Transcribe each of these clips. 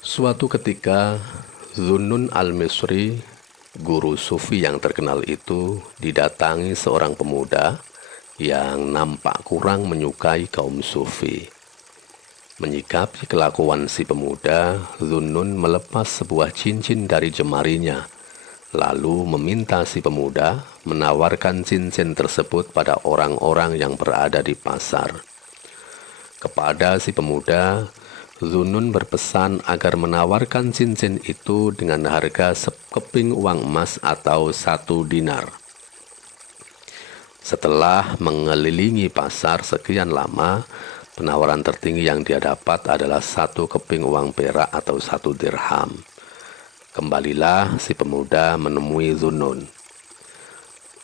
Suatu ketika, Zunnun al-Misri, guru sufi yang terkenal itu, didatangi seorang pemuda yang nampak kurang menyukai kaum sufi. Menyikapi kelakuan si pemuda, Zunnun melepas sebuah cincin dari jemarinya, lalu meminta si pemuda menawarkan cincin tersebut pada orang-orang yang berada di pasar. Kepada si pemuda, Zunun berpesan agar menawarkan cincin itu dengan harga sekeping uang emas atau 1 dinar. Setelah mengelilingi pasar sekian lama, penawaran tertinggi yang dia dapat adalah 1 keping uang perak atau 1 dirham. Kembalilah si pemuda menemui Zunun.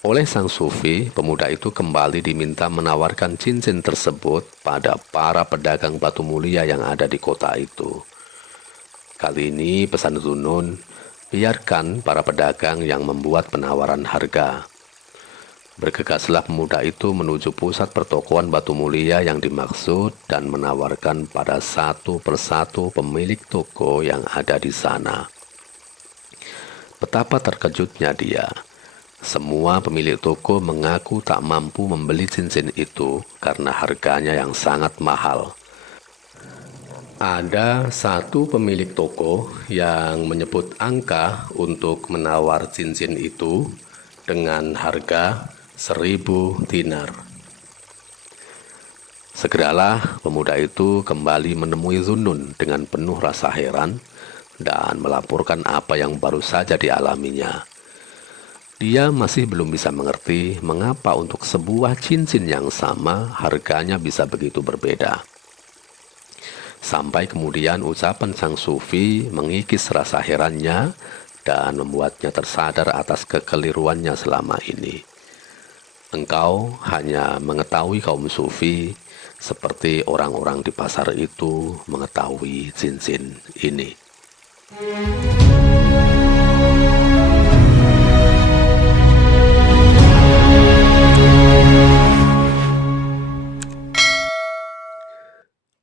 Oleh sang sufi, pemuda itu kembali diminta menawarkan cincin tersebut pada para pedagang batu mulia yang ada di kota itu. Kali ini pesan Zunun, biarkan para pedagang yang membuat penawaran harga. Bergegaslah pemuda itu menuju pusat pertokoan batu mulia yang dimaksud dan menawarkan pada satu persatu pemilik toko yang ada di sana. Betapa terkejutnya dia. Semua pemilik toko mengaku tak mampu membeli cincin itu karena harganya yang sangat mahal. Ada satu pemilik toko yang menyebut angka untuk menawar cincin itu dengan harga 1.000 dinar. Segeralah pemuda itu kembali menemui Zunnun dengan penuh rasa heran dan melaporkan apa yang baru saja dialaminya. Dia masih belum bisa mengerti mengapa untuk sebuah cincin yang sama harganya bisa begitu berbeda. Sampai kemudian ucapan sang sufi mengikis rasa herannya dan membuatnya tersadar atas kekeliruannya selama ini. Engkau hanya mengetahui kaum sufi seperti orang-orang di pasar itu mengetahui cincin ini.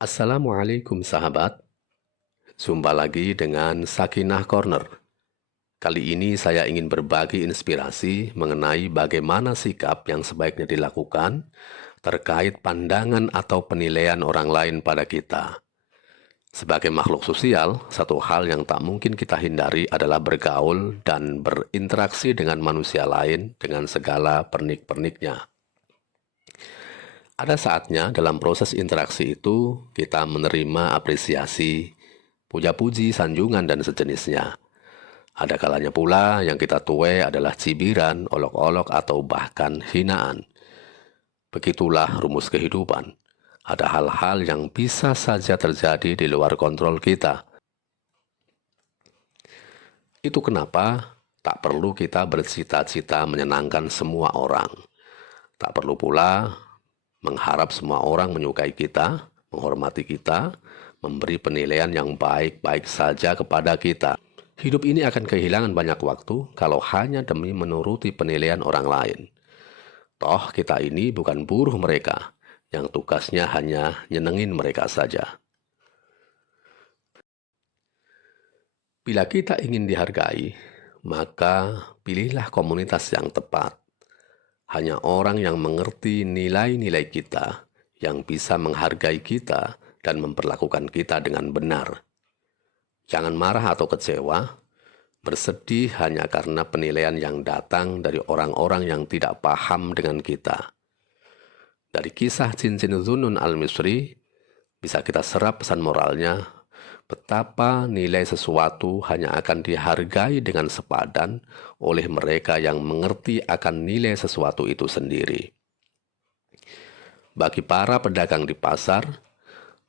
Assalamualaikum sahabat, jumpa lagi dengan Sakinah Corner. Kali ini saya ingin berbagi inspirasi mengenai bagaimana sikap yang sebaiknya dilakukan terkait pandangan atau penilaian orang lain pada kita. Sebagai makhluk sosial, satu hal yang tak mungkin kita hindari adalah bergaul dan berinteraksi dengan manusia lain dengan segala pernik-perniknya. Ada saatnya dalam proses interaksi itu kita menerima apresiasi, puja-puji, sanjungan, dan sejenisnya. Ada kalanya pula yang kita tuai adalah cibiran, olok-olok, atau bahkan hinaan. Begitulah rumus kehidupan. Ada hal-hal yang bisa saja terjadi di luar kontrol kita. Itu kenapa tak perlu kita bercita-cita menyenangkan semua orang. Tak perlu pula mengharap semua orang menyukai kita, menghormati kita, memberi penilaian yang baik-baik saja kepada kita. Hidup ini akan kehilangan banyak waktu kalau hanya demi menuruti penilaian orang lain. Toh kita ini bukan buruh mereka, yang tugasnya hanya nyenengin mereka saja. Bila kita ingin dihargai, maka pilihlah komunitas yang tepat. Hanya orang yang mengerti nilai-nilai kita, yang bisa menghargai kita dan memperlakukan kita dengan benar. Jangan marah atau kecewa, bersedih hanya karena penilaian yang datang dari orang-orang yang tidak paham dengan kita. Dari kisah cincin Zunnun al-Misri, bisa kita serap pesan moralnya, betapa nilai sesuatu hanya akan dihargai dengan sepadan oleh mereka yang mengerti akan nilai sesuatu itu sendiri. Bagi para pedagang di pasar,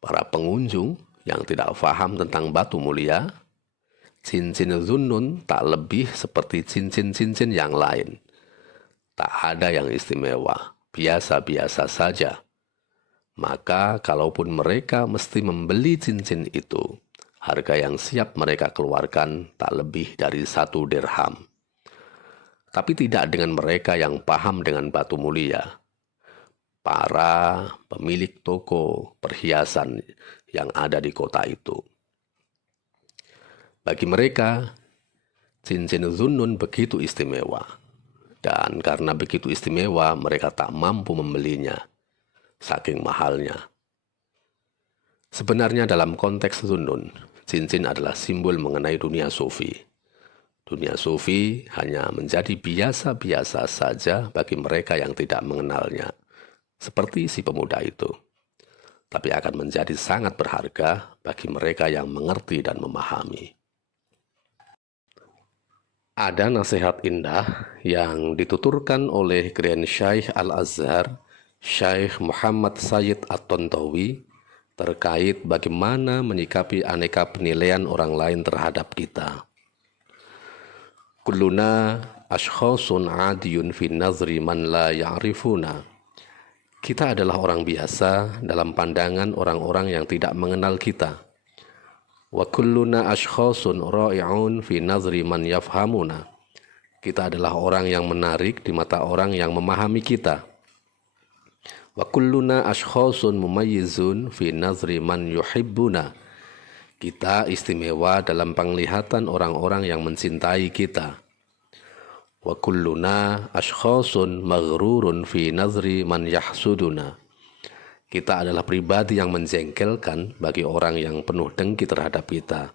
para pengunjung yang tidak paham tentang batu mulia, cincin Zunnun tak lebih seperti cincin-cincin yang lain. Tak ada yang istimewa, biasa-biasa saja. Maka kalaupun mereka mesti membeli cincin itu, harga yang siap mereka keluarkan tak lebih dari 1 dirham. Tapi tidak dengan mereka yang paham dengan batu mulia. Para pemilik toko perhiasan yang ada di kota itu. Bagi mereka, cincin Zunnun begitu istimewa. Dan karena begitu istimewa, mereka tak mampu membelinya, saking mahalnya. Sebenarnya dalam konteks Zunnun, cincin adalah simbol mengenai dunia sufi. Dunia sufi hanya menjadi biasa-biasa saja bagi mereka yang tidak mengenalnya, seperti si pemuda itu. Tapi akan menjadi sangat berharga bagi mereka yang mengerti dan memahami. Ada nasihat indah yang dituturkan oleh Grand Syekh Al-Azhar, Syekh Muhammad Sayyid At-Tontawi, terkait bagaimana menyikapi aneka penilaian orang lain terhadap kita. Kulluna ashkhasun adiyun fi nazri man la ya'rifuna. Kita adalah orang biasa dalam pandangan orang-orang yang tidak mengenal kita. Wa kulluna ashkhasun ra'i'un fi nazri man yafhamuna. Kita adalah orang yang menarik di mata orang yang memahami kita. Wa kulluna ashkhasun mumayyizun fi nazri man yuhibbuna. Kita istimewa dalam penglihatan orang-orang yang mencintai kita. Wa kulluna ashkhasun maghrurun fi nazri man yahsuduna. Kita adalah pribadi yang menjengkelkan bagi orang yang penuh dengki terhadap kita.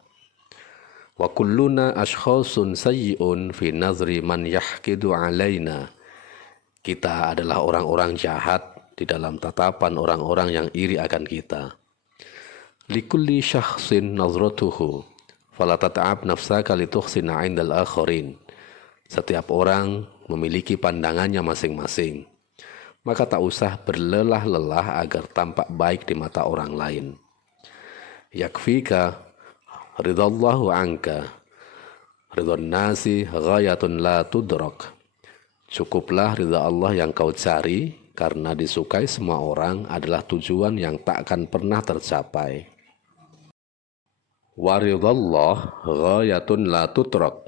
Wa kulluna ashkhasun sayyi'un fi nazri man yahkidu alaina. Kita adalah orang-orang jahat di dalam tatapan orang-orang yang iri akan kita. Likulli syakhsin nazratuhu fala tata'ab nafsaka lituhsina 'indal akharin. Setiap orang memiliki pandangannya masing-masing. Maka tak usah berlelah-lelah agar tampak baik di mata orang lain. Yakfika ridallahu anka ridwan nasi ghayatun la tudrak. Cukuplah ridha Allah yang kau cari, karena disukai semua orang adalah tujuan yang tak akan pernah tercapai. Wa ridallah ghayatun la tudrak.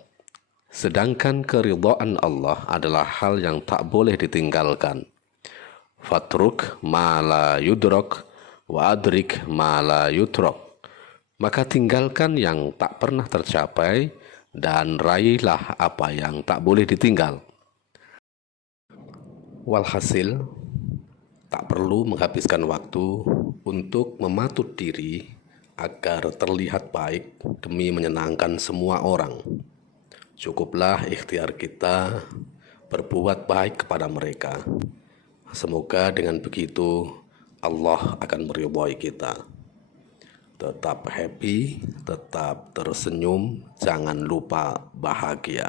Sedangkan keridhaan Allah adalah hal yang tak boleh ditinggalkan. Fatruk ma la yudrak wa adrik ma la yutrak. Maka tinggalkan yang tak pernah tercapai dan raihlah apa yang tak boleh ditinggal. Walhasil, tak perlu menghabiskan waktu untuk mematut diri agar terlihat baik demi menyenangkan semua orang. Cukuplah ikhtiar kita berbuat baik kepada mereka. Semoga dengan begitu Allah akan meridhai kita. Tetap happy, tetap tersenyum, jangan lupa bahagia.